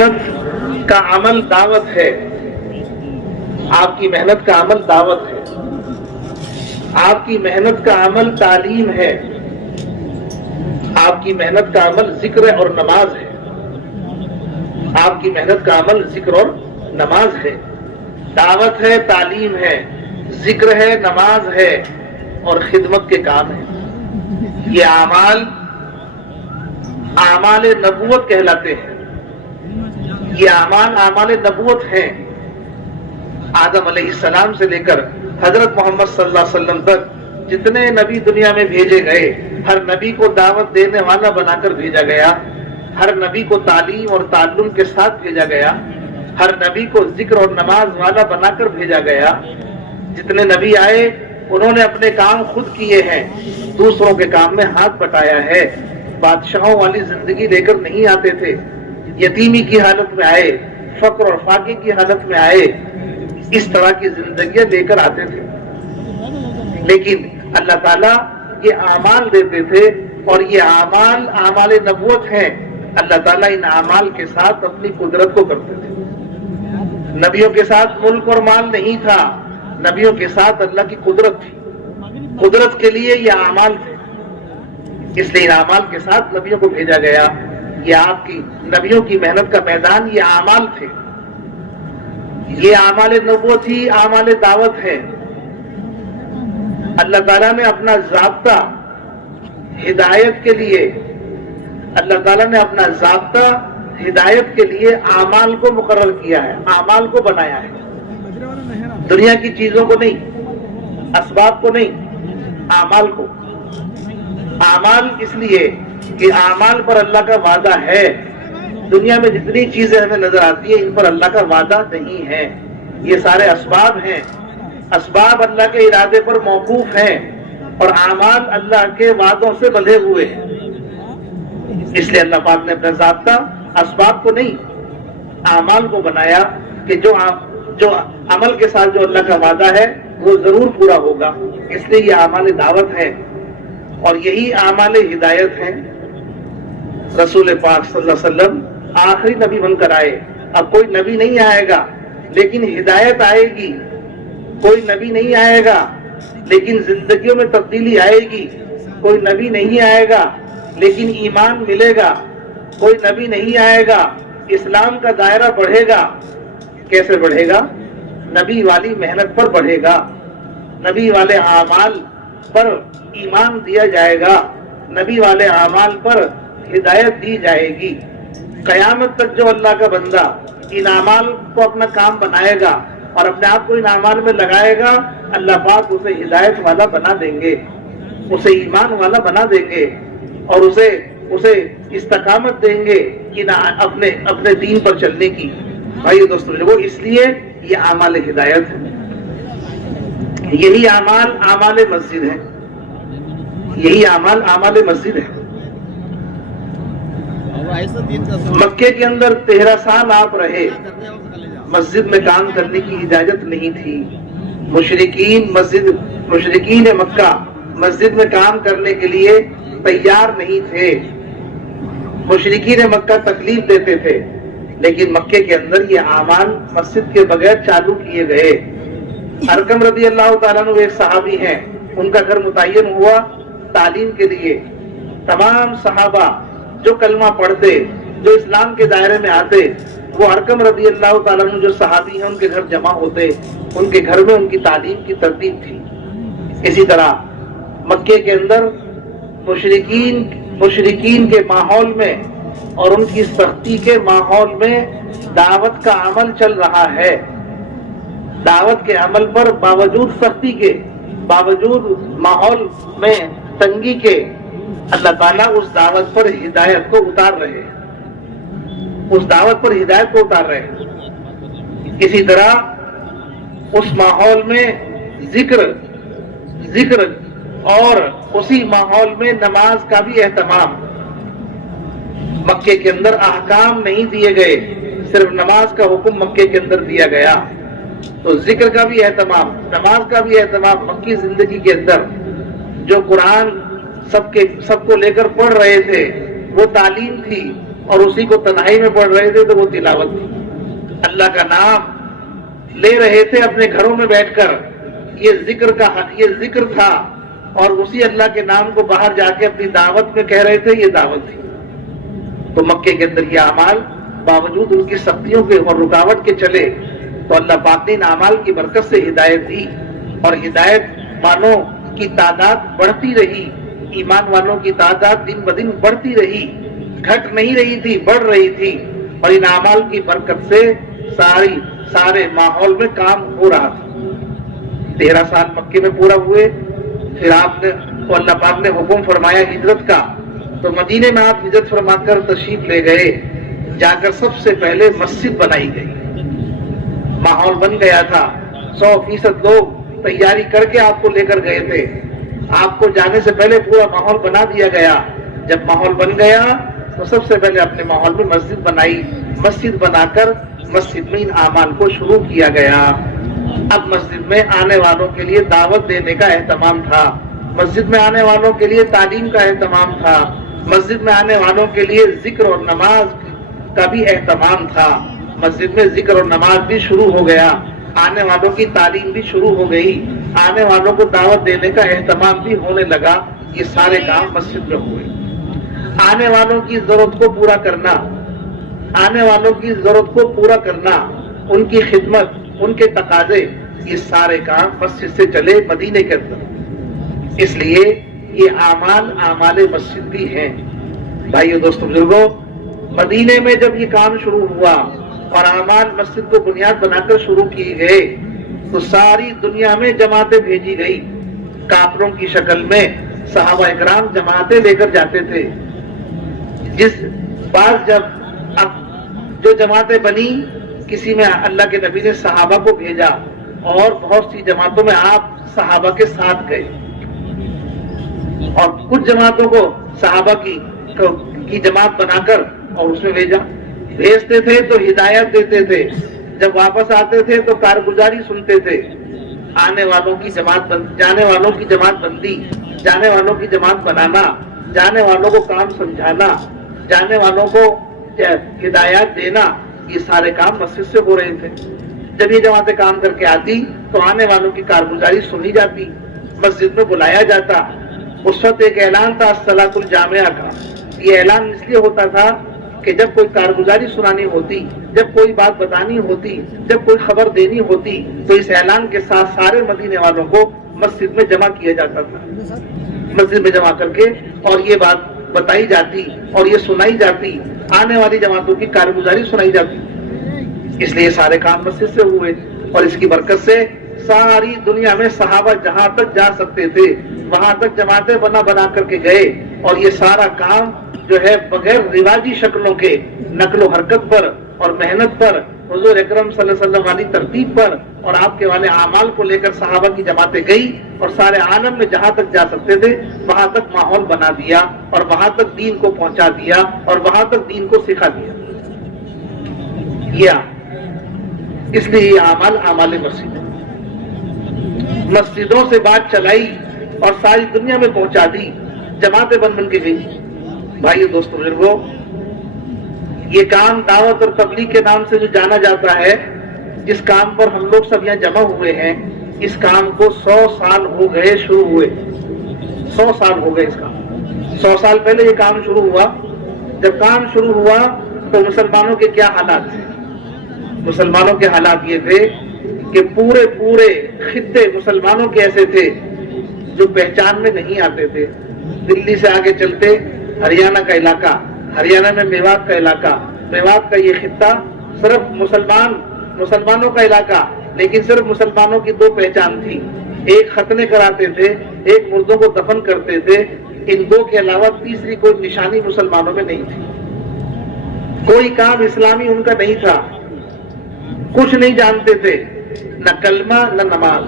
محنت کا عمل دعوت ہے، آپ کی محنت کا عمل دعوت ہے، آپ کی محنت کا عمل تعلیم ہے، آپ کی محنت کا عمل ذکر اور نماز ہے، آپ کی محنت کا عمل ذکر اور نماز ہے، دعوت ہے، تعلیم ہے، ذکر ہے، نماز ہے اور خدمت کے کام ہے۔ یہ اعمال نبوت کہلاتے ہیں، یہ اعمال نبوت ہیں۔ آدم علیہ السلام سے لے کر حضرت محمد صلی اللہ علیہ وسلم تک جتنے نبی دنیا میں بھیجے گئے، ہر نبی کو دعوت دینے والا بنا کر بھیجا گیا، ہر نبی کو تعلیم اور تعلم کے ساتھ بھیجا گیا، ہر نبی کو ذکر اور نماز والا بنا کر بھیجا گیا۔ جتنے نبی آئے انہوں نے اپنے کام خود کیے ہیں، دوسروں کے کام میں ہاتھ بٹایا ہے۔ بادشاہوں والی زندگی لے کر نہیں آتے تھے، یتیمی کی حالت میں آئے، فقر اور فاقے کی حالت میں آئے، اس طرح کی زندگیاں لے کر آتے تھے۔ لیکن اللہ تعالیٰ یہ اعمال دیتے تھے اور یہ اعمال نبوت ہیں۔ اللہ تعالیٰ ان اعمال کے ساتھ اپنی قدرت کو کرتے تھے۔ نبیوں کے ساتھ ملک اور مال نہیں تھا، نبیوں کے ساتھ اللہ کی قدرت تھی۔ قدرت کے لیے یہ اعمال تھے، اس لیے ان اعمال کے ساتھ نبیوں کو بھیجا گیا۔ یہ آپ کی نبیوں کی محنت کا میدان یہ اعمال تھے، یہ اعمال نبوت ہی اعمال دعوت ہے۔ اللہ تعالیٰ نے اپنا ضابطہ ہدایت کے لیے، اللہ تعالیٰ نے اپنا ضابطہ ہدایت کے لیے اعمال کو مقرر کیا ہے، اعمال کو بنایا ہے، دنیا کی چیزوں کو نہیں، اسباب کو نہیں، اعمال کو۔ اعمال اس لیے کہ اعمال پر اللہ کا وعدہ ہے۔ دنیا میں جتنی چیزیں ہمیں نظر آتی ہیں ان پر اللہ کا وعدہ نہیں ہے، یہ سارے اسباب ہیں، اسباب اللہ کے ارادے پر موقوف ہیں اور اعمال اللہ کے وعدوں سے بندھے ہوئے ہیں۔ اس لیے اللہ پاک نے اپنا ضابطہ اسباب کو نہیں اعمال کو بنایا کہ جو عمل کے ساتھ جو اللہ کا وعدہ ہے وہ ضرور پورا ہوگا۔ اس لیے یہ اعمال دعوت ہے اور یہی اعمال ہدایت ہیں۔ رسول پاک صلی اللہ علیہ وسلم آخری نبی بن کر آئے، اب کوئی نبی نہیں آئے گا لیکن ہدایت آئے گی، کوئی نبی نہیں آئے گا لیکن زندگیوں میں تبدیلی آئے گی، کوئی نبی نہیں آئے گا لیکن ایمان ملے گا، کوئی نبی نہیں آئے گا اسلام کا دائرہ بڑھے گا۔ کیسے بڑھے گا؟ نبی والی محنت پر بڑھے گا، نبی والے اعمال پر ایمان دیا جائے گا، نبی والے اعمال پر ہدایت دی جائے گی۔ قیامت تک جو اللہ کا بندہ ان اعمال کو اپنا کام بنائے گا اور اپنے آپ کو ان اعمال میں لگائے گا، اللہ پاک اسے ہدایت والا بنا دیں گے، اسے ایمان والا بنا دیں گے اور اسے استقامت دیں گے کہ اپنے دین پر چلنے کی۔ بھائی دوستو لوگوں، اس لیے یہ اعمال ہدایت ہے، یہی اعمال مسجد ہے، یہی اعمال مسجد ہے۔ مکے کے اندر 13 سال آپ رہے، مسجد میں کام کرنے کی اجازت نہیں تھی۔ مشرکین مکہ مسجد میں کام کرنے کے لیے تیار نہیں تھے، مشرکین مکہ تکلیف دیتے تھے، لیکن مکے کے اندر یہ اعمال مسجد کے بغیر چالو کیے گئے۔ ارقم رضی اللہ تعالیٰ عنہ ایک صحابی ہیں، ان کا گھر متعین ہوا تعلیم کے لیے۔ تمام صحابہ جو کلمہ پڑھتے، جو اسلام کے دائرے میں آتے، وہ ارقم رضی اللہ تعالیٰ عنہ جو صحابی ہیں ان کے گھر جمع ہوتے، ان کے گھر میں ان کی تعلیم کی ترتیب تھی۔ اسی طرح مکے کے اندر مشرکین کے ماحول میں اور ان کی سختی کے ماحول میں دعوت کا عمل چل رہا ہے۔ دعوت کے عمل پر باوجود سختی کے، باوجود ماحول میں تنگی کے، اللہ تعالیٰ اس دعوت پر ہدایت کو اتار رہے ہیں، اس دعوت پر ہدایت کو اتار رہے ہیں۔ اسی طرح اس ماحول میں ذکر اور اسی ماحول میں نماز کا بھی اہتمام۔ مکے کے اندر احکام نہیں دیے گئے، صرف نماز کا حکم مکے کے اندر دیا گیا، تو ذکر کا بھی اہتمام، نماز کا بھی اہتمام مکی زندگی کے اندر۔ جو قرآن سب کو لے کر پڑھ رہے تھے، وہ تعلیم تھی، اور اسی کو تنہائی میں پڑھ رہے تھے تو وہ تلاوت تھی، اللہ کا نام لے رہے تھے اپنے گھروں میں بیٹھ کر، یہ ذکر تھا، اور اسی اللہ کے نام کو باہر جا کے اپنی دعوت میں کہہ رہے تھے، یہ دعوت تھی۔ تو مکے کے اندر یہ اعمال باوجود ان کی سختیوں کے اور رکاوٹ کے چلے، تو اللہ پاک نے ان اعمال کی برکت سے ہدایت دی، اور ہدایت والوں کی تعداد بڑھتی رہی، ایمان والوں کی تعداد دن بدن بڑھتی رہی، گھٹ نہیں رہی تھی، بڑھ رہی تھی، اور ان اعمال کی برکت سے سارے ماحول میں کام ہو رہا تھا۔ 13 سال مکے میں پورا ہوئے، پھر آپ نے تو اللہ پاک نے حکم فرمایا ہجرت کا، تو مدینے میں آپ ہجرت فرما کر تشریف لے گئے، جا کر سب سے پہلے مسجد بنائی گئی، ماحول بن گیا تھا، 100% لوگ تیاری کر کے آپ کو لے کر گئے تھے، آپ کو جانے سے پہلے پورا ماحول بنا دیا گیا۔ جب ماحول بن گیا تو سب سے پہلے اپنے ماحول میں مسجد بنائی، مسجد بنا کر مسجد میں ان اعمال کو شروع کیا گیا۔ اب مسجد میں آنے والوں کے لیے دعوت دینے کا اہتمام تھا، مسجد میں آنے والوں کے لیے تعلیم کا اہتمام تھا، مسجد میں آنے والوں کے لیے ذکر اور نماز کا بھی اہتمام تھا، مسجد میں ذکر اور نماز بھی شروع ہو گیا، آنے والوں کی تعلیم بھی شروع ہو گئی، آنے والوں کو دعوت دینے کا اہتمام بھی ہونے لگا۔ یہ سارے کام مسجد میں ہوئے۔ آنے والوں کی ضرورت کو پورا کرنا، آنے والوں کی ضرورت کو پورا کرنا، ان کی خدمت، ان کے تقاضے، یہ سارے کام مسجد سے چلے مدینے کے اندر۔ اس لیے یہ اعمال مسجد بھی ہیں۔ بھائیو دوستو بزرگوں، مدینے میں جب یہ کام شروع ہوا اور اعمال مسجد کو بنیاد بنا کر شروع کیے گئے، تو ساری دنیا میں جماعتیں بھیجی گئی، کافروں کی شکل میں صحابہ اکرام جماعتیں لے کر جاتے تھے۔ جب جو جماعتیں بنی، کسی میں اللہ کے نبی نے صحابہ کو بھیجا، اور بہت سی جماعتوں میں آپ صحابہ کے ساتھ گئے، اور کچھ جماعتوں کو صحابہ کی جماعت بنا کر اور اس میں بھیجتے تھے تو ہدایت دیتے تھے، جب واپس آتے تھے تو کارگزاری سنتے تھے۔ آنے والوں کی جماعت جانے والوں کی جماعت بندی، جانے والوں کی جماعت بنانا، جانے والوں کو کام سمجھانا، جانے والوں کو ہدایات دینا، یہ سارے کام مسجد سے ہو رہے تھے۔ جب یہ جماعتیں کام کر کے آتی تو آنے والوں کی کارگزاری سنی جاتی، مسجد میں بلایا جاتا۔ اس وقت ایک اعلان تھا الصلاۃ الجامعہ کا، یہ اعلان اس لیے ہوتا تھا کہ جب کوئی کارگزاری سنانی ہوتی، جب کوئی بات بتانی ہوتی، جب کوئی خبر دینی ہوتی، تو اس اعلان کے ساتھ سارے مدینے والوں کو مسجد میں جمع کیا جاتا تھا، مسجد میں جمع کر کے اور یہ بات بتائی جاتی اور یہ سنائی جاتی، آنے والی جماعتوں کی کارگزاری سنائی جاتی۔ اس لیے سارے کام مسجد سے ہوئے، اور اس کی برکت سے ساری دنیا میں صحابہ جہاں تک جا سکتے تھے وہاں تک جماعتیں بنا کر کے گئے، اور یہ سارا کام جو ہے بغیر رواجی شکلوں کے، نقل و حرکت پر اور محنت پر، حضور اکرم صلی اللہ علیہ وسلم والی ترتیب پر اور آپ کے والے اعمال کو لے کر صحابہ کی جماعتیں گئی، اور سارے عالم میں جہاں تک جا سکتے تھے وہاں تک ماحول بنا دیا، اور وہاں تک دین کو پہنچا دیا، اور وہاں تک دین کو سکھا دیا۔ اس لیے یہ اعمال مسجد، مسجدوں سے بات چلائی اور ساری دنیا میں پہنچا دی، جماعتیں بن کے گئی۔ بھائیو دوستو بزرگوں، یہ کام دعوت اور تبلیغ کے نام سے جو جانا جاتا ہے، جس کام پر ہم لوگ سب یہاں جمع ہوئے ہیں، اس کام کو 100 سال ہو گئے شروع ہوئے، 100 سال ہو گئے اس کام۔ 100 سال پہلے یہ کام شروع ہوا۔ جب کام شروع ہوا تو مسلمانوں کے کیا حالات تھے؟ مسلمانوں کے حالات یہ تھے کہ پورے خطے مسلمانوں کے ایسے تھے جو پہچان میں نہیں آتے تھے۔ دلی سے آگے چلتے ہریانہ کا علاقہ، ہریانہ میں میوات کا علاقہ، میوات کا یہ خطہ صرف مسلمانوں کا علاقہ، لیکن صرف مسلمانوں کی 2 پہچان تھی، ایک ختنے کراتے تھے، ایک مردوں کو دفن کرتے تھے۔ ان 2 کے علاوہ تیسری کوئی نشانی مسلمانوں میں نہیں تھی، کوئی کام اسلامی ان کا نہیں تھا، کچھ نہیں جانتے تھے، نہ کلمہ نہ نماز،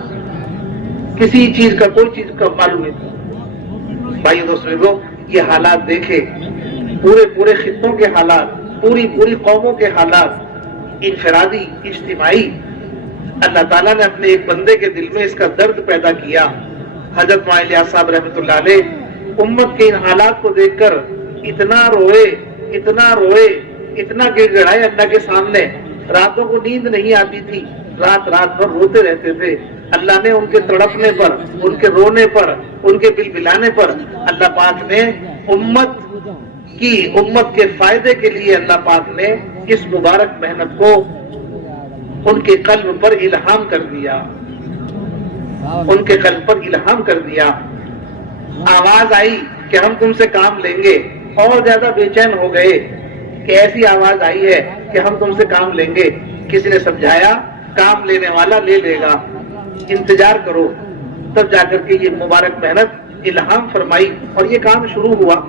کسی چیز کا کوئی چیز کا معلوم نہیں تھا۔ بھائی دوستوں، یہ حالات دیکھے، پورے خطوں کے حالات، پوری قوموں کے حالات، انفرادی اجتماعی، اللہ تعالیٰ نے اپنے ایک بندے کے دل میں اس کا درد پیدا کیا۔ حضرت معاذ صاحب رحمۃ اللہ علیہ امت کے ان حالات کو دیکھ کر اتنا روئے اتنا روئے, اتنا گر گڑائے اللہ کے سامنے, راتوں کو نیند نہیں آتی تھی, رات رات بھر روتے رہتے تھے. اللہ نے ان کے تڑپنے پر, ان کے رونے پر, ان کے بلبلانے پر اللہ پاک نے امت کے فائدے کے لیے اللہ پاک نے اس مبارک محنت کو ان کے قلب پر الہام کر دیا, ان کے قلب پر الہام کر دیا. آواز آئی کہ ہم تم سے کام لیں گے, اور زیادہ بے چین ہو گئے کہ ایسی آواز آئی ہے کہ ہم تم سے کام لیں گے. کسی نے سمجھایا کام لینے والا لے لے گا, انتظار کرو. تب جا کر کے یہ مبارک محنت الہام فرمائی اور یہ کام شروع ہوا.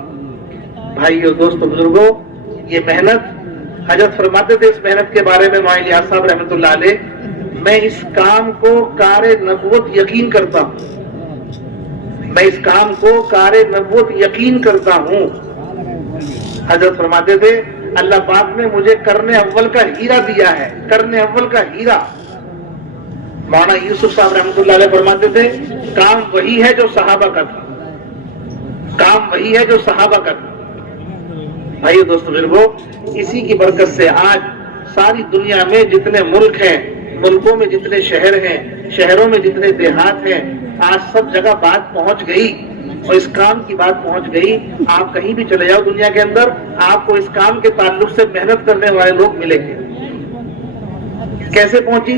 بھائیو, دوستو, بزرگوں, یہ محنت حضرت فرماتے تھے اس محنت کے بارے میں مولانا الیاس صاحب رحمۃ اللہ علیہ, میں اس کام کو کار نبوت یقین کرتا ہوں, میں اس کام کو کار نبوت یقین کرتا ہوں. حضرت فرماتے تھے اللہ پاک نے مجھے کرنے اول کا ہیرا دیا ہے, کرنے اول کا ہیرا. مولانا یوسف صاحب رحمۃ اللہ علیہ فرماتے تھے کام وہی ہے جو صحابہ کا تھا, کام وہی ہے جو صحابہ کا تھا. بھائیو, دوستو, بزرگوں, اسی کی برکت سے آج ساری دنیا میں جتنے ملک ہیں, ملکوں میں جتنے شہر ہیں, شہروں میں جتنے دیہات ہیں, آج سب جگہ بات پہنچ گئی اور اس کام کی بات پہنچ گئی. آپ کہیں بھی چلے جاؤ دنیا کے اندر, آپ کو اس کام کے تعلق سے محنت کرنے والے لوگ ملیں گے. کیسے پہنچی؟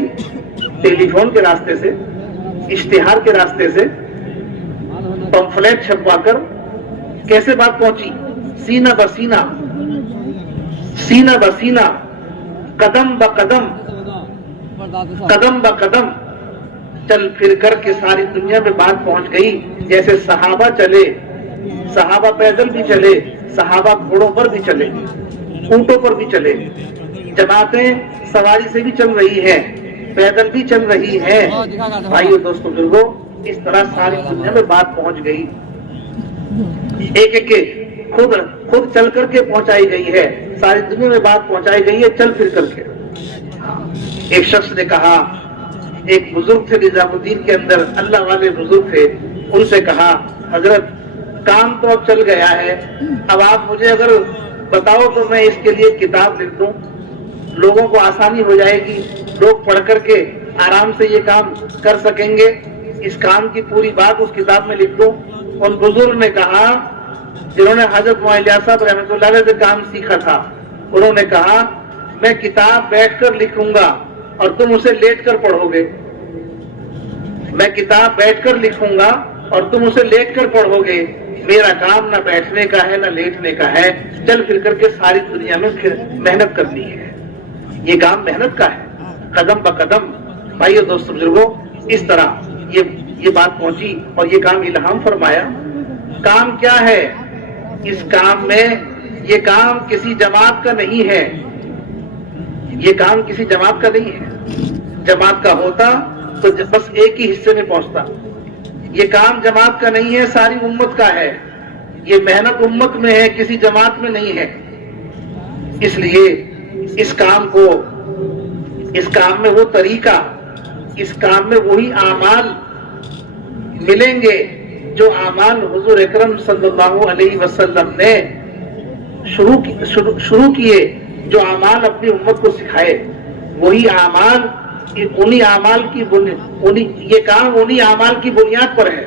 ٹیلی فون کے راستے سے, اشتہار کے راستے سے, پمفلیٹ چھپوا کر. کیسے بات پہنچی؟ سینہ بسینہ, سینہ بسینہ, قدم بقدم, قدم بقدم چل پھر کر کے ساری دنیا میں بات پہنچ گئی. جیسے صحابہ چلے, صحابہ پیدل بھی چلے, صحابہ گھوڑوں پر بھی چلے, اونٹوں پر بھی چلے, جماعتیں سواری سے بھی چل رہی ہیں, پیدل بھی چل رہی ہیں. بھائیو, دوستو, بزرگوں, اس طرح ساری دنیا میں بات پہنچ گئی. ایک ایک خود چل کر کے پہنچائی گئی ہے, ساری دنیا میں بات پہنچائی گئی ہے چل پھر کر کے. ایک شخص نے کہا, ایک بزرگ تھے نظام الدین کے اندر, اللہ والے بزرگ تھے, ان سے کہا حضرت کام تو اب چل گیا ہے, اب آپ مجھے اگر بتاؤ تو میں اس کے لیے کتاب لکھ دوں, لوگوں کو آسانی ہو جائے گی, لوگ پڑھ کر کے آرام سے یہ کام کر سکیں گے, اس کام کی پوری بات اس کتاب میں لکھ دوں. ان بزرگ نے کہا, جنہوں نے حضرت مولانا الیاس صاحب رحمۃ اللہ علیہ سے کام سیکھا تھا, انہوں نے کہا میں کتاب بیٹھ کر لکھوں گا اور تم اسے لیٹ کر پڑھو گے. میں کتاب بیٹھ کر لکھوں گا اور تم اسے لیٹ کر پڑھو گے. میرا کام نہ بیٹھنے کا ہے نہ لیٹنے کا ہے, چل پھر کر کے ساری دنیا میں پھر محنت کرنی ہے. یہ کام محنت کا ہے, قدم بقدم. بھائیو, دوستو, بزرگوں, اس طرح یہ بات پہنچی اور یہ کام الہام فرمایا. کام کیا ہے؟ اس کام میں, یہ کام کسی جماعت کا نہیں ہے, یہ کام کسی جماعت کا نہیں ہے. جماعت کا ہوتا تو بس ایک ہی حصے میں پہنچتا. یہ کام جماعت کا نہیں ہے, ساری امت کا ہے. یہ محنت امت میں ہے, کسی جماعت میں نہیں ہے. اس لیے اس کام کو, اس کام میں وہ طریقہ, اس کام میں وہی اعمال ملیں گے جو اعمال حضور اکرم صلی اللہ علیہ وسلم نے شروع کیے, جو اعمال اپنی امت کو سکھائے. وہی اعمال, انہی اعمال کی یہ کام انہی اعمال کی بنیاد پر ہے,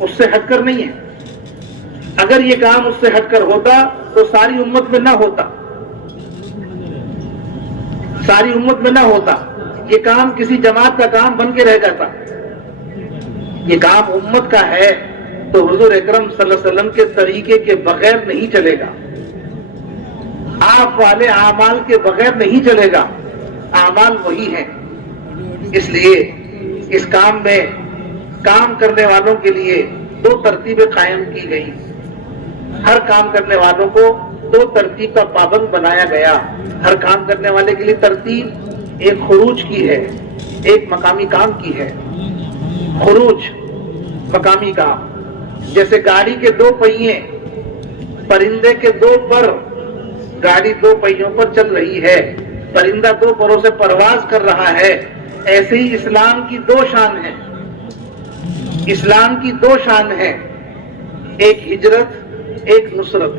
اس سے ہٹ کر نہیں ہے. اگر یہ کام اس سے ہٹ کر ہوتا تو ساری امت میں نہ ہوتا, ساری امت میں نہ ہوتا. یہ کام کسی جماعت کا کام بن کے رہ جاتا. یہ کام امت کا ہے تو حضور اکرم صلی اللہ علیہ وسلم کے طریقے کے بغیر نہیں چلے گا, آپ والے اعمال کے بغیر نہیں چلے گا. اعمال وہی ہیں. اس لیے اس کام میں کام کرنے والوں کے لیے 2 ترتیبیں قائم کی گئی. ہر کام کرنے والوں کو 2 ترتیب کا پابند بنایا گیا. ہر کام کرنے والے کے لیے ترتیب ایک خروج کی ہے, ایک مقامی کام کی ہے. خروج, مقامی کام. جیسے گاڑی کے 2 پہیے, پرندے کے 2 پر, گاڑی 2 پہیوں پر چل رہی ہے, پرندہ 2 پروں سے پرواز کر رہا ہے. ایسے ہی اسلام کی 2 شان ہیں. اسلام کی 2 شان ہیں, ایک ہجرت, ایک نصرت.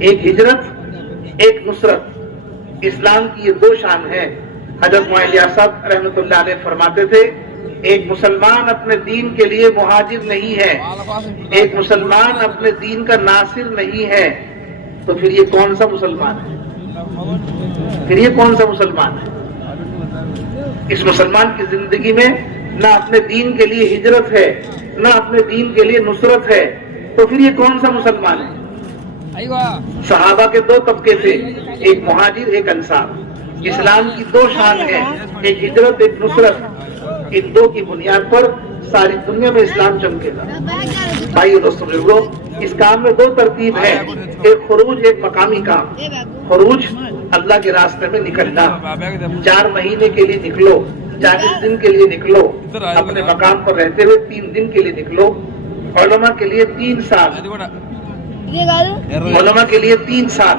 ایک ہجرت، ایک نصرت، اسلام کی یہ دو شان ہے۔ حضرت معاویہ صاحب رحمۃ اللہ علیہ فرماتے تھے ایک مسلمان اپنے دین کے لیے مہاجر نہیں ہے، ایک مسلمان اپنے دین کا ناصر نہیں ہے، تو پھر یہ کون سا مسلمان ہے؟ پھر یہ کون سا مسلمان ہے؟ اس مسلمان کی زندگی میں نہ اپنے دین کے لیے ہجرت ہے، نہ اپنے دین کے لیے نصرت ہے، تو پھر یہ کون سا مسلمان ہے؟ صحابہ کے دو طبقے تھے، ایک مہاجر ایک انصار۔ اسلام کی دو شان ہیں، ایک ہجرت ایک نصرت۔ ان دو کی بنیاد پر ساری دنیا میں اسلام چمکے گا۔ بھائیو دوستو بزرگوں، اس کام میں دو ترتیب ہے، ایک خروج ایک مقامی کام۔ خروج اللہ کے راستے میں نکلنا، 4 مہینے کے لیے نکلو، 40 دن کے لیے نکلو، اپنے مقام پر رہتے ہوئے 3 دن کے لیے نکلو۔ علماء کے لیے 3 سال، علماء کے لیے 3 سال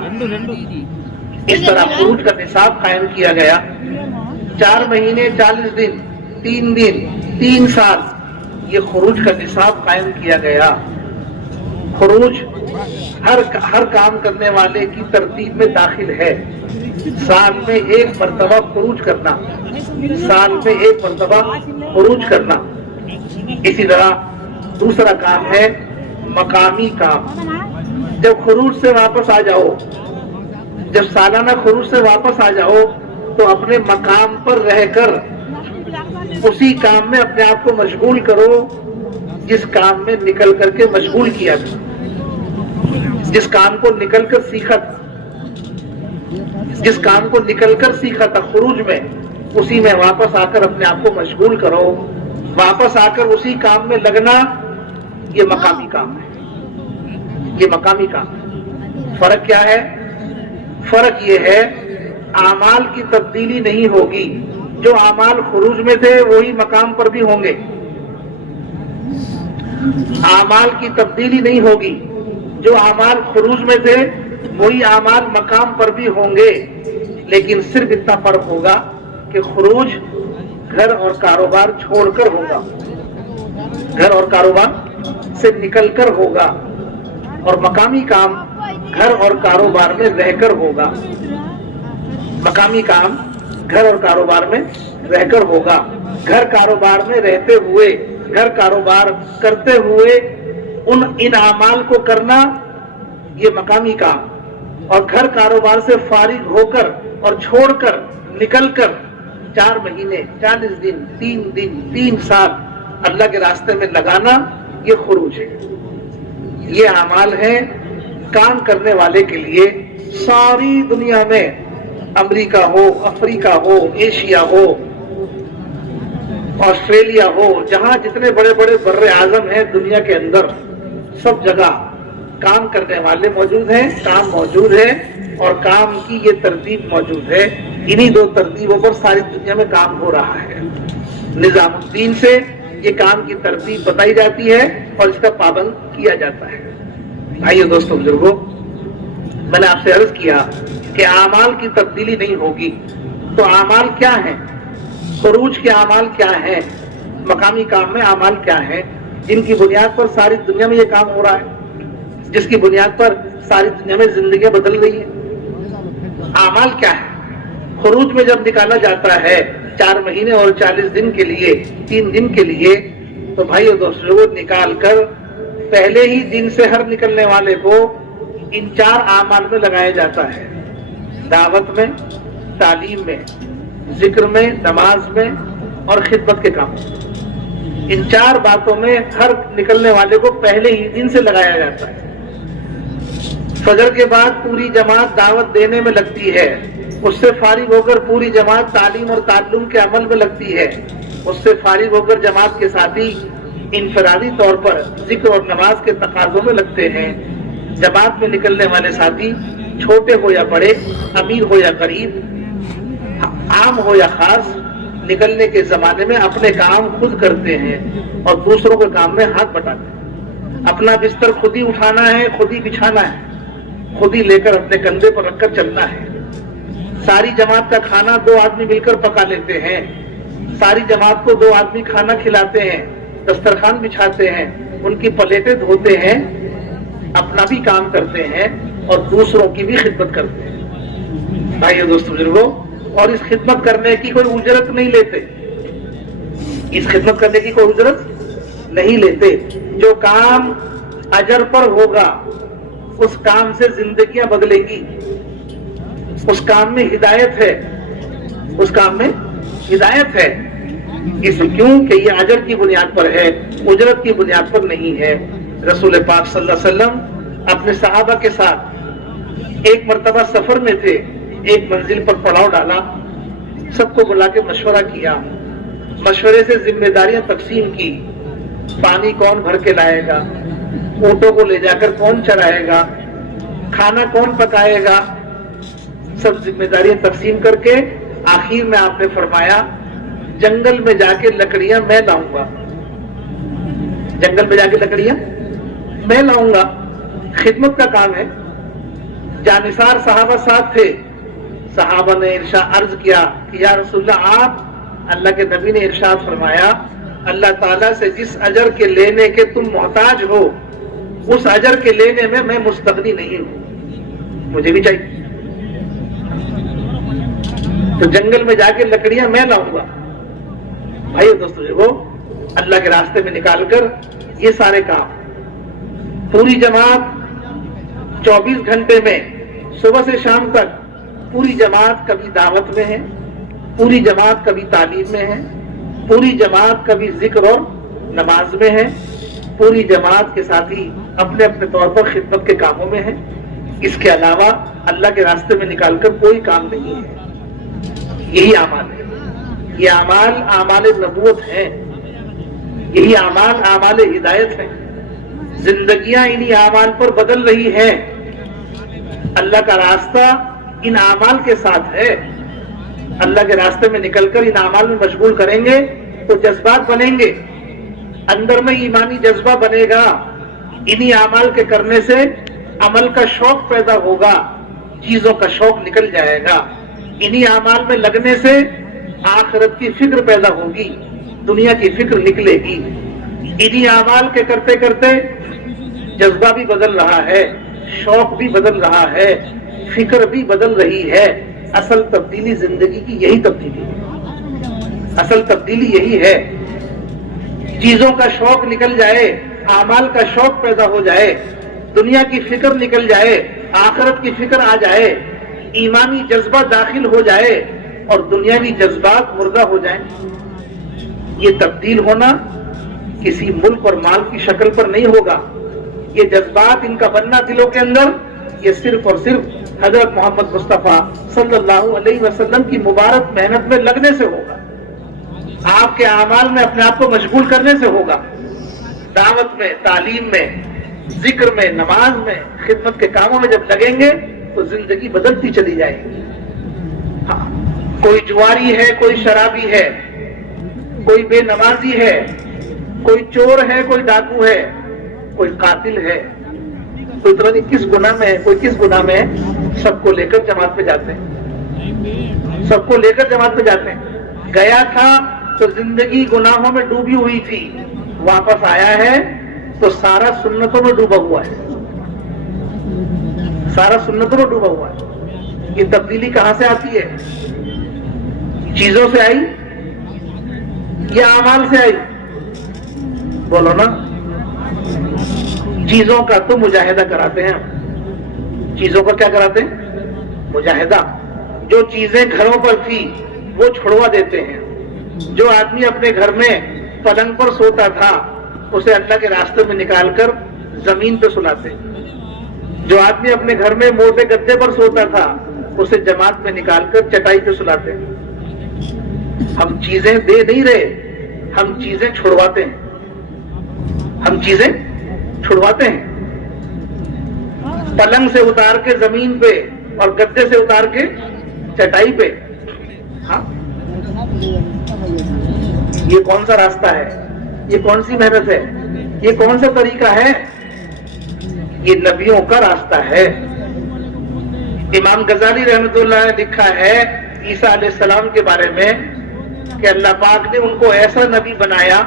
اس طرح خروج کا نصاب قائم کیا گیا۔ 4 مہینے 40 دن 3 دن 3 سال یہ خروج کا نصاب قائم کیا گیا۔ خروج ہر کام کرنے والے کی ترتیب میں داخل ہے۔ سال میں 1 مرتبہ خروج کرنا، سال میں 1 مرتبہ خروج کرنا۔ اسی طرح دوسرا کام ہے مقامی کام۔ جب خروج سے واپس آ جاؤ، جب سالانہ خروج سے واپس آ جاؤ تو اپنے مقام پر رہ کر اسی کام میں اپنے آپ کو مشغول کرو جس کام میں نکل کر کے مشغول کیا تھا، جس کام کو نکل کر سیکھا تھا، جس کام کو نکل کر سیکھا تھا خروج میں، اسی میں واپس آ کر اپنے آپ کو مشغول کرو۔ واپس آ کر اسی کام میں لگنا، یہ مقامی کام ہے، یہ مقامی کام ہے۔ فرق کیا ہے؟ فرق یہ ہے اعمال کی تبدیلی نہیں ہوگی، جو اعمال خروج میں تھے وہی مقام پر بھی ہوں گے۔ اعمال کی تبدیلی نہیں ہوگی، جو اعمال خروج میں تھے وہی اعمال مقام پر بھی ہوں گے، لیکن صرف اتنا فرق ہوگا کہ خروج گھر اور کاروبار چھوڑ کر ہوگا، گھر اور کاروبار سے نکل کر ہوگا، اور مقامی کام گھر اور کاروبار میں رہ کر ہوگا۔ مقامی کام گھر اور کاروبار میں رہ کر ہوگا۔ گھر کاروبار میں رہتے ہوئے، گھر کاروبار کرتے ہوئے ان اعمال کو کرنا، یہ مقامی کام۔ اور گھر کاروبار سے فارغ ہو کر اور چھوڑ کر نکل کر 4 مہینے 40 دن 3 دن 3 سال اللہ کے راستے میں لگانا، یہ خروج ہے۔ یہ اعمال ہیں کام کرنے والے کے لیے ساری دنیا میں، امریکہ ہو، افریقہ ہو، ایشیا ہو، آسٹریلیا ہو، جہاں جتنے بڑے بڑے بر اعظم ہیں دنیا کے اندر، سب جگہ کام کرنے والے موجود ہیں، کام موجود ہے، اور کام کی یہ ترتیب موجود ہے۔ انہی 2 ترتیبوں پر ساری دنیا میں کام ہو رہا ہے۔ نظام الدین سے یہ کام کی ترتیب بتائی جاتی ہے اور اس کا پابند کیا جاتا ہے۔ آئیے دوستوں بزرگوں، میں نے آپ سے عرض کیا کہ اعمال کی تبدیلی نہیں ہوگی، تو اعمال کیا ہیں؟ خروج کے اعمال کیا ہیں؟ مقامی کام میں اعمال کیا ہیں جن کی بنیاد پر ساری دنیا میں یہ کام ہو رہا ہے، جس کی بنیاد پر ساری دنیا میں زندگیاں بدل رہی ہیں؟ اعمال کیا ہے؟ خروج میں جب نکالا جاتا ہے 4 مہینے اور 40 دن کے لیے، 3 دن کے لیے، تو بھائی اور دوستوں نکال کر پہلے ہی دن سے ہر نکلنے والے کو ان 4 اعمال میں لگایا جاتا ہے۔ دعوت میں، تعلیم میں، ذکر میں، نماز میں اور خدمت کے کام۔ ان 4 باتوں میں ہر نکلنے والے کو پہلے ہی دن سے لگایا جاتا ہے۔ فجر کے بعد پوری جماعت دعوت دینے میں لگتی ہے، اس سے فارغ ہو کر پوری جماعت تعلیم اور تعلم کے عمل میں لگتی ہے، اس سے فارغ ہو کر جماعت کے ساتھی انفرادی طور پر ذکر اور نماز کے تقاضوں میں لگتے ہیں۔ جماعت میں نکلنے والے ساتھی چھوٹے ہو یا بڑے، امیر ہو یا غریب، عام ہو یا خاص، نکلنے کے زمانے میں اپنے کام خود کرتے ہیں اور دوسروں کے کام میں ہاتھ بٹاتے ہیں۔ اپنا بستر خود ہی اٹھانا ہے، خود ہی بچھانا ہے، خود ہی لے کر اپنے کندھے پر رکھ کر چلنا ہے۔ ساری جماعت کا کھانا 2 آدمی مل کر پکا لیتے ہیں، ساری جماعت کو 2 آدمی کھانا کھلاتے ہیں، دسترخوان بچھاتے ہیں، ان کی پلیٹیں دھوتے ہیں، اپنا بھی کام کرتے ہیں اور دوسروں کی بھی خدمت کرتے ہیں. بھائیو دوستو بزرگوں، اور اس خدمت کرنے کی کوئی اجرت نہیں لیتے، اس خدمت کرنے کی کوئی اجرت نہیں لیتے. جو کام اجر پر ہوگا اس کام سے زندگیاں بدلے گی، اس کام میں ہدایت ہے، اس کام میں ہدایت ہے. اس کیوں کہ یہ اجر کی بنیاد پر ہے، اجرت کی بنیاد پر نہیں ہے. رسول پاک صلی اللہ علیہ وسلم اپنے صحابہ کے ساتھ ایک مرتبہ سفر میں تھے، ایک منزل پر پڑاؤ ڈالا، سب کو بلا کے مشورہ کیا، مشورے سے ذمہ داریاں تقسیم کی. پانی کون بھر کے لائے گا، اونٹوں کو لے جا کر کون چرائے گا، کھانا کون پکائے گا، سب ذمہ داریاں تقسیم کر کے آخر میں آپ نے فرمایا جنگل میں جا کے لکڑیاں میں لاؤں گا، جنگل میں جا کے لکڑیاں میں لاؤں گا. خدمت کا کام ہے. جانثار صحابہ ساتھ تھے. صحابہ نے عرض کیا کہ یا رسول اللہ، آپ اللہ کے نبی نے ارشاد فرمایا اللہ تعالیٰ سے جس اجر کے لینے کے تم محتاج ہو اس اجر کے لینے میں میں مستغنی نہیں ہوں، مجھے بھی چاہیے. تو جنگل میں جا کے لکڑیاں میں لاؤں گا. بھائی دوستو وہ اللہ کے راستے میں نکال کر یہ سارے کام، پوری جماعت 24 گھنٹے میں صبح سے شام تک پوری جماعت کبھی دعوت میں ہے، پوری جماعت کبھی تعلیم میں ہے، پوری جماعت کبھی ذکر اور نماز میں ہے، پوری جماعت کے ساتھی اپنے اپنے طور پر خدمت کے کاموں میں ہے. اس کے علاوہ اللہ کے راستے میں نکال کر کوئی کام نہیں ہے. یہی اعمال ہے، یہ اعمال اعمال نبوت ہیں، یہی اعمال اعمال ہدایت ہیں. زندگیاں انہی اعمال پر بدل رہی ہیں. اللہ کا راستہ ان اعمال کے ساتھ ہے. اللہ کے راستے میں نکل کر ان اعمال میں مشغول کریں گے تو جذبات بنیں گے، اندر میں ایمانی جذبہ بنے گا. انہی اعمال کے کرنے سے عمل کا شوق پیدا ہوگا، چیزوں کا شوق نکل جائے گا. انہی اعمال میں لگنے سے آخرت کی فکر پیدا ہوگی، دنیا کی فکر نکلے گی. انہی اعمال کے کرتے کرتے جذبہ بھی بدل رہا ہے، شوق بھی بدل رہا ہے، فکر بھی بدل رہی ہے. اصل تبدیلی زندگی کی یہی تبدیلی ہے، اصل تبدیلی یہی ہے. چیزوں کا شوق نکل جائے، اعمال کا شوق پیدا ہو جائے، دنیا کی فکر نکل جائے، آخرت کی فکر آ جائے، ایمانی جذبہ داخل ہو جائے اور دنیاوی جذبات مردہ ہو جائیں. یہ تبدیل ہونا کسی ملک اور مال کی شکل پر نہیں ہوگا. یہ جذبات ان کا بننا دلوں کے اندر یہ صرف اور صرف حضرت محمد مصطفیٰ صلی اللہ علیہ وسلم کی مبارک محنت میں لگنے سے ہوگا. آپ کے اعمال میں اپنے آپ کو مشغول کرنے سے ہوگا. دعوت میں، تعلیم میں، ذکر میں، نماز میں، خدمت کے کاموں میں جب لگیں گے تو زندگی بدلتی چلی جائے گی. ہاں، کوئی جواری ہے، کوئی شرابی ہے، کوئی بے نمازی ہے، کوئی چور ہے، کوئی ڈاکو ہے، کوئی قاتل ہے، کوئی پتہ نہیں کس گناہ میں ہے، کوئی کس گناہ میں ہے. سب کو لے کر جماعت پہ جاتے ہیں، سب کو لے کر جماعت پہ جاتے ہیں. گیا تھا تو زندگی گناہوں میں ڈوبی ہوئی تھی، واپس آیا ہے تو سارا سنتوں میں ڈوبا ہوا ہے، سارا سنتوں میں ڈوبا ہوا ہے. یہ تبدیلی کہاں سے آتی ہے؟ چیزوں سے آئی یا اعمال سے آئی؟ بولو نا. چیزوں کا تو مجاہدہ کراتے ہیں ہم. چیزوں کا کیا کراتے ہیں؟ مجاہدہ. جو چیزیں گھروں پر تھی وہ چھڑوا دیتے ہیں. جو آدمی اپنے گھر میں پلنگ پر سوتا تھا اسے اللہ کے راستے میں نکال کر زمین پہ سلاتے ہیں. جو آدمی اپنے گھر میں موٹے گدے پر سوتا تھا اسے جماعت میں نکال کر چٹائی پہ سلاتے ہیں. ہم چیزیں دے نہیں رہے، ہم چیزیں چھڑواتے ہیں، ہم چیزیں چھڑواتے ہیں. پلنگ سے اتار کے زمین پہ اور گدے سے اتار کے چٹائی پہ. ہاں، یہ کون سا راستہ ہے؟ یہ کون سی محنت ہے؟ یہ کون سا طریقہ ہے؟ یہ نبیوں کا راستہ ہے. امام غزالی رحمۃ اللہ نے لکھا ہے عیسیٰ علیہ السلام کے بارے میں کہ اللہ پاک نے ان کو ایسا نبی بنایا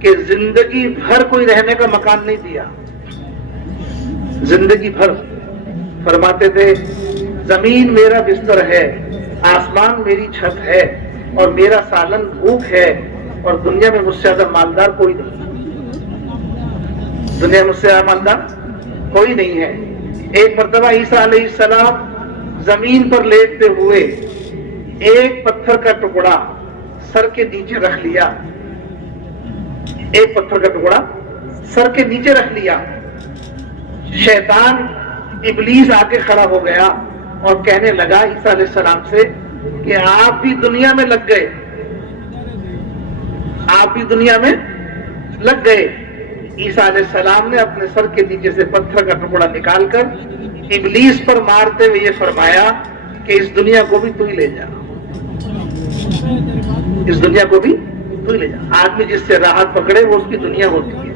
کہ زندگی بھر کوئی رہنے کا مکان نہیں دیا. زندگی بھر فرماتے تھے زمین میرا بستر ہے، آسمان میری چھت ہے، اور میرا سالن بھوک ہے، اور دنیا میں مجھ سے زیادہ مالدار کوئی نہیں، دنیا میں مجھ سے زیادہ مالدار کوئی نہیں ہے۔ ایک مرتبہ عیسیٰ علیہ السلام زمین پر لیٹتے ہوئے ایک پتھر کا ٹکڑا سر کے نیچے رکھ لیا، ایک پتھر کا ٹکڑا سر کے نیچے رکھ لیا۔ شیطان ابلیس آ کے کھڑا ہو گیا اور کہنے لگا عیسیٰ علیہ السلام سے کہ آپ بھی دنیا میں لگ گئے، آپ بھی دنیا میں لگ گئے۔ عیسیٰ علیہ السلام نے اپنے سر کے نیچے سے پتھر کا ٹکڑا نکال کر ابلیس پر مارتے ہوئے یہ فرمایا کہ اس دنیا کو بھی تو ہی لے جا، اس دنیا کو بھی تو ہی لے جا۔ آدمی جس سے راحت پکڑے وہ اس کی دنیا ہوتی ہے،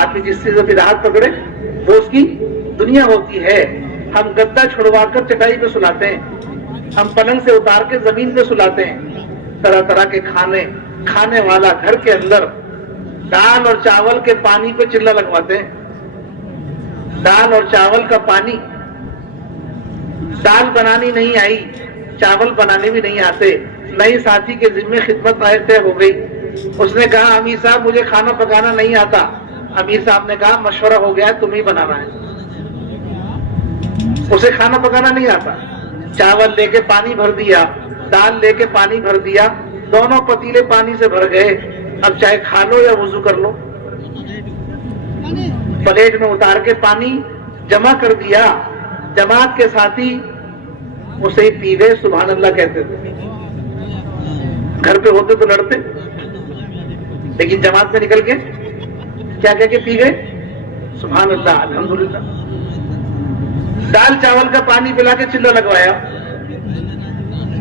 آدمی جس سے راحت پکڑے وہ اس کی دنیا ہوتی ہے۔ ہم گدا چھڑوا کر چٹائی پہ سلاتے ہیں، ہم پلنگ سے اتار کے زمین پہ سلاتے ہیں، طرح طرح کے کھانے والا گھر کے اندر دال اور چاول کے پانی پہ چلہ لگواتے ہیں، دال اور چاول کا پانی، دال بنانی نہیں آئی، چاول بنانے بھی نہیں آتے، نئی ساتھی کے ذمہ خدمت طے ہو گئی، اس نے کہا امیر صاحب مجھے کھانا پکانا نہیں آتا، امیر صاحب نے کہا مشورہ ہو گیا تم ہی بنانا ہے، اسے کھانا پکانا نہیں آتا، چاول لے کے پانی بھر دیا، دال لے کے پانی بھر دیا، دونوں پتیلے پانی سے بھر گئے، اب چاہے کھا لو یا وضو کر لو، پلیٹ میں اتار کے پانی جمع کر دیا، جماعت کے ساتھی اسے ہی پی گئے، سبحان اللہ کہتے تھے، گھر پہ ہوتے تو لڑتے، لیکن جماعت میں نکل کے کیا کہہ کے پی گئے، سبحان اللہ الحمدللہ۔ دال چاول کا پانی پلا کے چلہ لگوایا،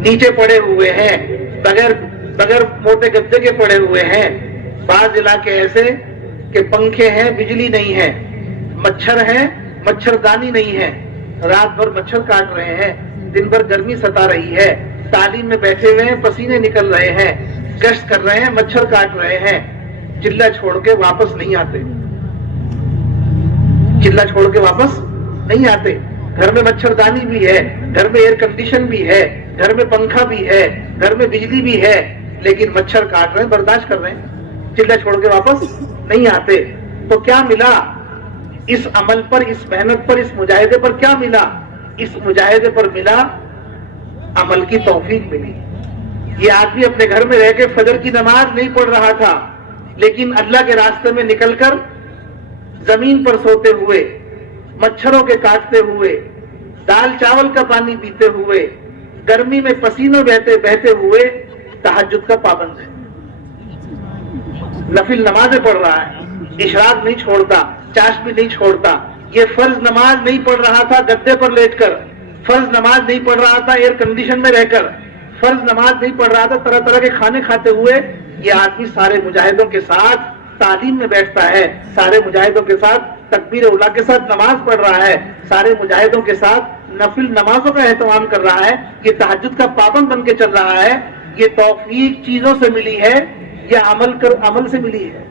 نیچے پڑے ہوئے ہیں، بغیر موٹے گدے کے پڑے ہوئے ہیں، بعض علاقے ایسے کہ پنکھے ہیں بجلی نہیں ہے، مچھر ہیں مچھردانی نہیں ہے، رات بھر مچھر کاٹ رہے ہیں، دن بھر گرمی ستا رہی ہے، تعلیم میں بیٹھے ہوئے ہیں، پسینے نکل رہے ہیں، گشت کر رہے ہیں، مچھر کاٹ رہے ہیں، چلہ چھوڑ کے واپس نہیں آتے، چلہ چھوڑ کے واپس نہیں آتے۔ گھر میں مچھردانی بھی ہے، گھر میں ایئر کنڈیشن بھی ہے، گھر میں پنکھا بھی ہے، گھر میں بجلی بھی ہے، لیکن مچھر کاٹ رہے ہیں، برداشت کر رہے ہیں، چلہ چھوڑ کے واپس نہیں آتے۔ تو کیا ملا اس عمل پر، اس محنت پر، اس مجاہدے پر کیا ملا؟ اس مجاہدے پر ملا عمل کی توفیق ملی۔ یہ آدمی اپنے گھر میں رہ کے فجر کی نماز نہیں پڑھ رہا تھا، لیکن اللہ کے راستے میں نکل کر زمین پر سوتے ہوئے، مچھروں کے کاٹتے ہوئے، دال چاول کا پانی پیتے ہوئے، گرمی میں پسینوں بہتے ہوئے تہجد کا پابند ہے، نفل نمازیں پڑھ رہا ہے، اشراق نہیں چھوڑتا، چاشت بھی نہیں چھوڑتا، یہ فرض نماز نہیں پڑھ رہا تھا گدے پر لیٹ کر، فرض نماز نہیں پڑھ رہا تھا ایئر کنڈیشن میں رہ کر، فرض نماز نہیں پڑھ رہا تھا طرح طرح کے کھانے کھاتے ہوئے، یہ آدمی سارے مجاہدوں کے ساتھ تعلیم میں بیٹھتا ہے، سارے مجاہدوں کے ساتھ تکبیر اولیٰ کے ساتھ نماز پڑھ رہا ہے، سارے مجاہدوں کے ساتھ نفل نمازوں کا اہتمام کر رہا ہے، یہ تہجد کا پابند بن کے چل رہا ہے۔ یہ توفیق چیزوں سے ملی ہے یا عمل سے ملی ہے؟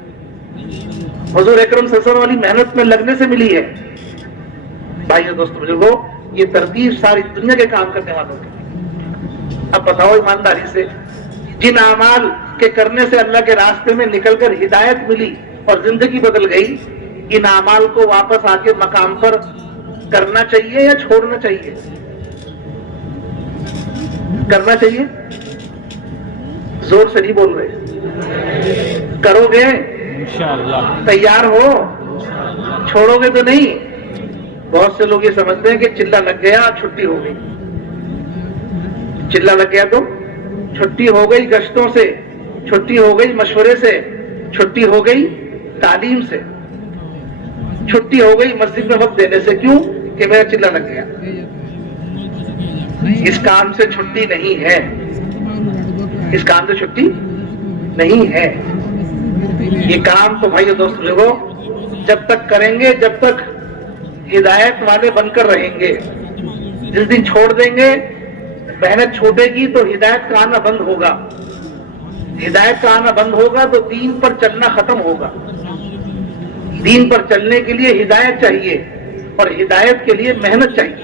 حضور اکرم صلی اللہ علیہ وسلم والی محنت میں لگنے سے ملی ہے۔ بھائیو دوستو بزرگو، یہ ترتیب ساری دنیا کے کام کرنے والوں کی۔ اب بتاؤ ایمانداری سے، جن اعمال کے کرنے سے اللہ کے راستے میں نکل کر ہدایت ملی اور زندگی بدل گئی، ان اعمال کو واپس آ کے مقام پر کرنا چاہیے یا چھوڑنا چاہیے؟ کرنا چاہیے؟ زور سے نہیں بول رہے، کرو گے؟ تیار ہو؟ چھوڑو گے تو نہیں؟ بہت سے لوگ یہ سمجھتے ہیں کہ چلہ لگ گیا چھٹی ہو گئی، چلہ لگ گیا تو چھٹی ہو گئی، گشتوں سے چھٹی ہو گئی، مشورے سے چھٹی ہو گئی، تعلیم سے چھٹی ہو گئی، مسجد میں وقت دینے سے، کیوں کہ میرا چلہ لگ گیا۔ اس کام سے چھٹی نہیں ہے، اس کام سے چھٹی نہیں ہے۔ یہ کام تو بھائیو دوست لوگوں جب تک کریں گے، جب تک ہدایت والے بن کر رہیں گے، جس دن چھوڑ دیں گے، محنت چھوٹے گی تو ہدایت کا آنا بند ہوگا، ہدایت کا آنا بند ہوگا تو دین پر چلنا ختم ہوگا۔ دین پر چلنے کے لیے ہدایت چاہیے، اور ہدایت کے لیے محنت چاہیے.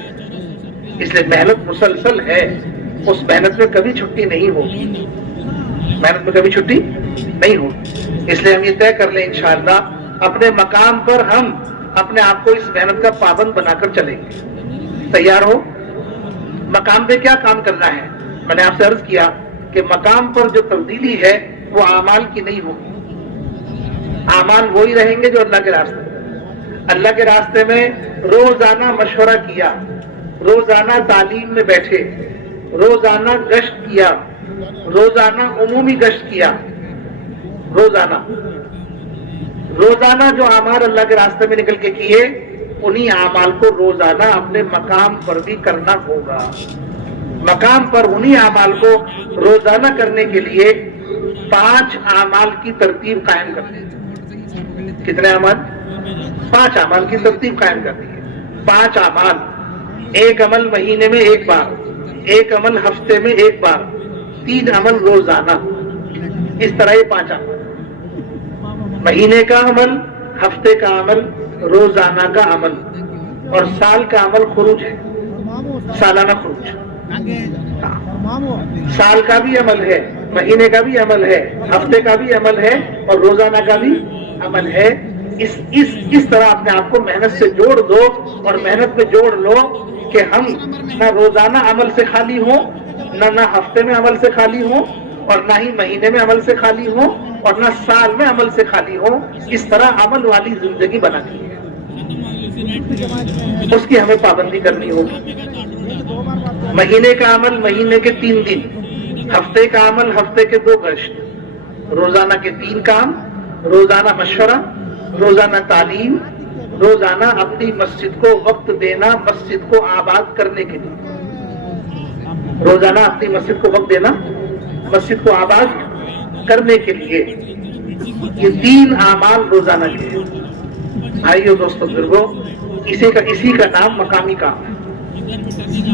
اس لیے محنت مسلسل ہے, اس محنت میں کبھی چھٹی نہیں ہوگی, محنت میں کبھی چھٹی نہیں ہوگی. اس لیے ہم یہ طے کر لیں انشاءاللہ اپنے مقام پر ہم اپنے آپ کو اس محنت کا پابند بنا کر چلیں گے. تیار ہو؟ مقام پہ کیا کام کرنا ہے؟ میں نے آپ سے عرض کیا کہ مقام پر جو تبدیلی ہے وہ اعمال کی نہیں ہوگی. اعمال وہی رہیں گے جو اللہ کے راستے میں. اللہ کے راستے میں روزانہ مشورہ کیا, روزانہ تعلیم میں بیٹھے, روزانہ گشت کیا, روزانہ عمومی گشت کیا, روزانہ جو اعمال اللہ کے راستے میں نکل کے کیے انہی اعمال کو روزانہ اپنے مقام پر بھی کرنا ہوگا. مقام پر انہی اعمال کو روزانہ کرنے کے لیے 5 اعمال کی ترتیب قائم کرنی ہے. کتنے اعمال؟ 5 اعمال کی ترتیب قائم کرنی ہے. 5 اعمال, ایک عمل مہینے میں ایک بار, ایک عمل ہفتے میں ایک بار, 3 عمل روزانہ. اس طرح یہ 5 عمل, مہینے کا عمل, ہفتے کا عمل, روزانہ کا عمل اور سال کا عمل خروج ہے, سالانہ خروج. سال کا بھی عمل ہے, مہینے کا بھی عمل ہے, ہفتے کا بھی عمل ہے اور روزانہ کا بھی عمل ہے. اس طرح اپنے آپ کو محنت سے جوڑ دو اور محنت میں جوڑ لو کہ ہم نہ روزانہ عمل سے خالی ہوں, نہ ہفتے میں عمل سے خالی ہوں, اور نہ ہی مہینے میں عمل سے خالی ہوں, اور نہ سال میں عمل سے خالی ہوں. اس طرح عمل والی زندگی بنانی ہے, اس کی ہمیں پابندی کرنی ہوگی. مہینے کا عمل مہینے کے 3 دن, ہفتے کا عمل ہفتے کے 2 گشت, روزانہ کے 3 کام, روزانہ مشورہ, روزانہ تعلیم, روزانہ اپنی مسجد کو وقت دینا مسجد کو آباد کرنے کے لیے. روزانہ اپنی مسجد کو وقت دینا مسجد کو آباد کرنے کے لیے. یہ 3 اعمال روزانہ کے. بھائیو دوستو بزرگوں, اسی کا نام مقامی کام ہے.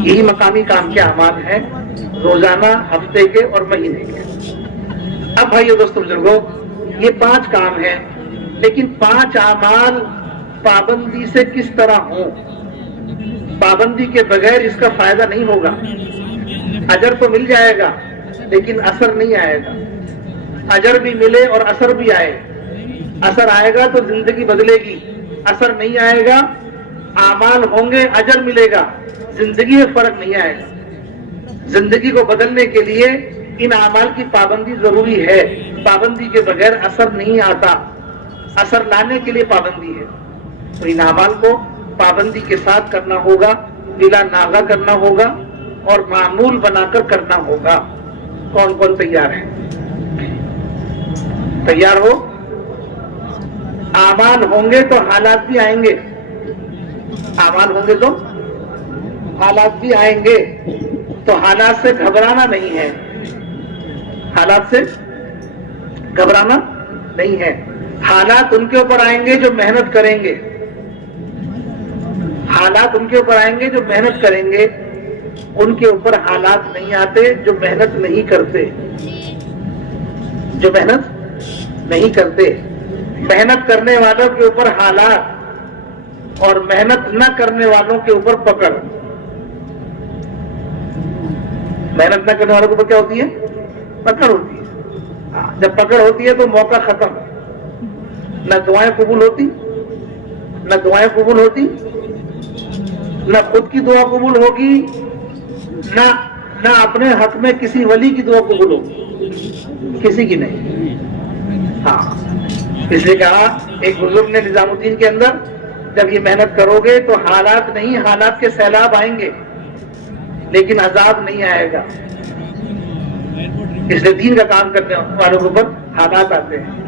یہی مقامی کام کے اعمال ہیں, روزانہ, ہفتے کے اور مہینے کے. اب بھائیو دوستو بزرگوں, یہ 5 کام ہیں, لیکن 5 اعمال پابندی سے کس طرح ہوں؟ پابندی کے بغیر اس کا فائدہ نہیں ہوگا. اجر تو مل جائے گا لیکن اثر نہیں آئے گا. اجر بھی ملے اور اثر بھی آئے. اثر آئے گا تو زندگی بدلے گی, اثر نہیں آئے گا, اعمال ہوں گے, اجر ملے گا, زندگی میں فرق نہیں آئے گا. زندگی کو بدلنے کے لیے ان اعمال کی پابندی ضروری ہے. پابندی کے بغیر اثر نہیں آتا. اثر لانے کے لیے پابندی ہے. تو ان اعمال کو پابندی کے ساتھ کرنا ہوگا, بلا ناغہ کرنا ہوگا اور معمول بنا کر کرنا ہوگا. کون کون تیار ہے؟ تیار ہو؟ اعمال ہوں گے تو حالات بھی آئیں گے. اعمال ہوں گے تو حالات بھی آئیں گے. تو حالات سے گھبرانا نہیں ہے, حالات سے گھبرانا نہیں ہے. حالات ان کے اوپر آئیں گے جو محنت کریں گے. حالات ان کے اوپر آئیں گے جو محنت کریں گے. ان کے اوپر حالات نہیں آتے جو محنت نہیں کرتے. جو محنت نہیں کرتے. محنت کرنے والوں کے اوپر حالات اور محنت نہ کرنے والوں کے اوپر پکڑ. محنت نہ کرنے والوں کے اوپر کیا ہوتی ہے؟ پکڑ ہوتی ہے. جب پکڑ ہوتی ہے تو موقع ختم. نہ دعائیں قبول ہوتی, نہ دعائیں قبول ہوتی, نہ خود کی دعا قبول ہوگی, نہ اپنے حق میں کسی ولی کی دعا قبول ہوگی, کسی کی نہیں. ہاں, اس لیے کہا ایک بزرگ نے نظام الدین کے اندر, جب یہ محنت کرو گے تو حالات نہیں, حالات کے سیلاب آئیں گے لیکن عذاب نہیں آئے گا. اس لیے دین کا کام کرنے والوں کے اوپر حالات آتے ہیں.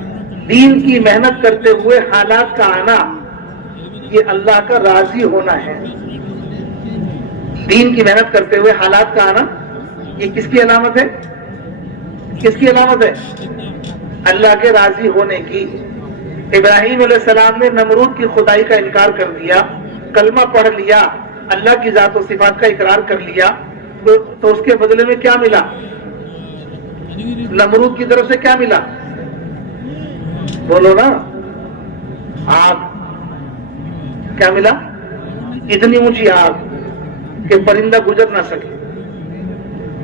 دین کی محنت کرتے ہوئے حالات کا آنا یہ اللہ کا راضی ہونا ہے. دین کی محنت کرتے ہوئے حالات کا آنا یہ کس کی علامت ہے؟ کس کی علامت ہے؟ اللہ کے راضی ہونے کی. ابراہیم علیہ السلام نے نمرود کی خدائی کا انکار کر دیا, کلمہ پڑھ لیا, اللہ کی ذات و صفات کا اقرار کر لیا, تو اس کے بدلے میں کیا ملا؟ نمرود کی طرف سے کیا ملا؟ بولو نا, آگ. کیا ملا؟ اتنی اونچی آگ کہ پرندہ گزر نہ سکے،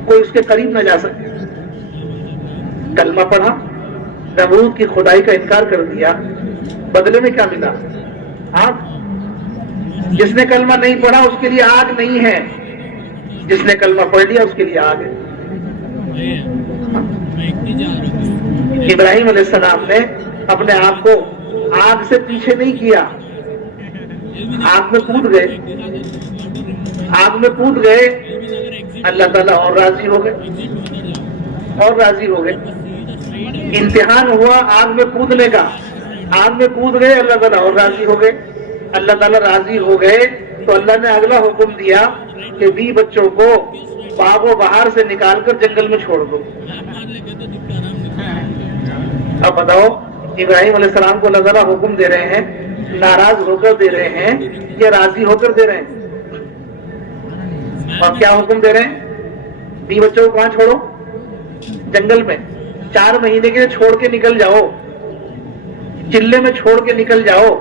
کوئی اس کے قریب نہ جا سکے. کلمہ پڑھا، نمرود کی خدائی کا انکار کر دیا، بدلے میں کیا ملا؟ آگ. جس نے کلمہ نہیں پڑھا اس کے لیے آگ نہیں ہے، جس نے کلمہ پڑھ لیا اس کے لیے آگ ہے. ابراہیم علیہ السلام نے اپنے آپ کو آگ سے پیچھے نہیں کیا، آگ میں کود گئے، آگ میں کود گئے. اللہ تعالیٰ اور راضی ہو گئے، اور راضی ہو گئے. امتحان ہوا آگ میں کودنے کا، آگ میں کود گئے، اللہ تعالیٰ اور راضی ہو گئے. اللہ تعالیٰ راضی ہو گئے تو اللہ نے اگلا حکم دیا کہ 20 بچوں کو باغ و بہار سے نکال کر جنگل میں چھوڑ دو. اب بتاؤ، ابراہیم علیہ السلام کو اللہ تعالیٰ حکم دے رہے ہیں، ناراض ہو کر دے رہے ہیں یا راضی ہو کر دے رہے ہیں؟ اور کیا حکم دے رہے ہیں؟ 20 بچوں کو کہاں چھوڑو؟ جنگل میں. 4 مہینے کے لیے چھوڑ کے نکل جاؤ، چلے میں چھوڑ کے نکل جاؤ.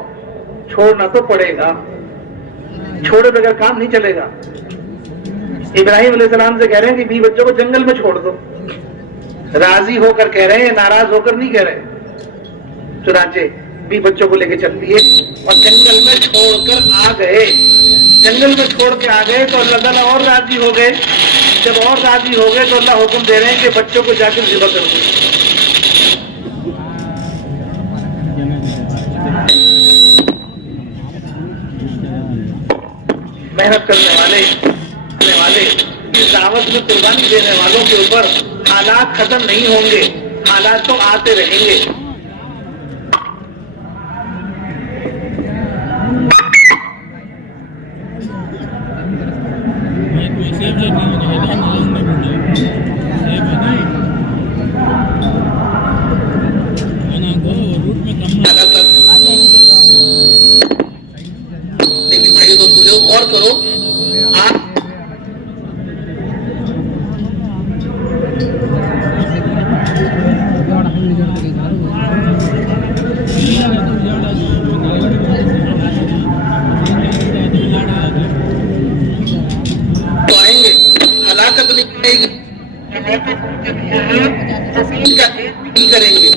چھوڑنا تو پڑے گا، چھوڑے بغیر کام نہیں چلے گا. ابراہیم علیہ السلام سے کہہ رہے ہیں کہ 20 بچوں کو جنگل میں چھوڑ دو. راضی ہو کر کہہ رہے ہیں، ناراض ہو کر نہیں کہہ رہے. چنانچہ 20 بچوں کو لے کے چل دیے اور جنگل میں چھوڑ کر آ گئے. جنگل میں چھوڑ کے آ گئے تو اللہ تعالیٰ اور راضی ہو گئے. جب اور راضی ہو گئے تو اللہ حکم دے رہے ہیں کہ بچوں کو جا کر ذبح کر دو. محنت کرنے والے اس دعوت میں قربانی دینے والوں کے اوپر حالات ختم نہیں ہوں گے، حالات تو آتے رہیں گے. لیکن بھائی تو غور کرو، آپ تو آئیں گے، ہلاکت نہیں آئے گی، نہیں کریں گے.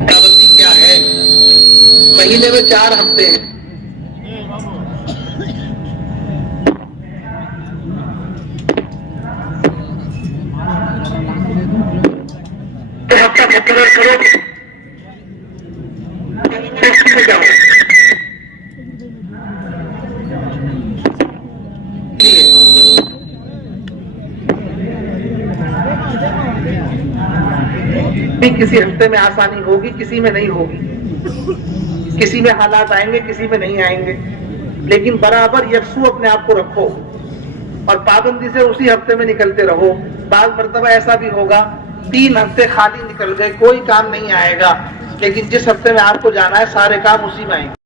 پابندی کیا ہے؟ مہینے میں 4 ہفتے ہیں. ہفتہ مقرر کرو، جاؤ. کسی ہفتے میں آسانی ہوگی، کسی میں نہیں ہوگی. کسی میں حالات آئیں گے، کسی میں نہیں آئیں گے. لیکن برابر یکسو اپنے آپ کو رکھو اور پابندی سے اسی ہفتے میں نکلتے رہو. بعض مرتبہ ایسا بھی ہوگا 3 ہفتے خالی نکل گئے، کوئی کام نہیں آئے گا، لیکن جس ہفتے میں آپ کو جانا ہے سارے کام اسی میں آئیں گے.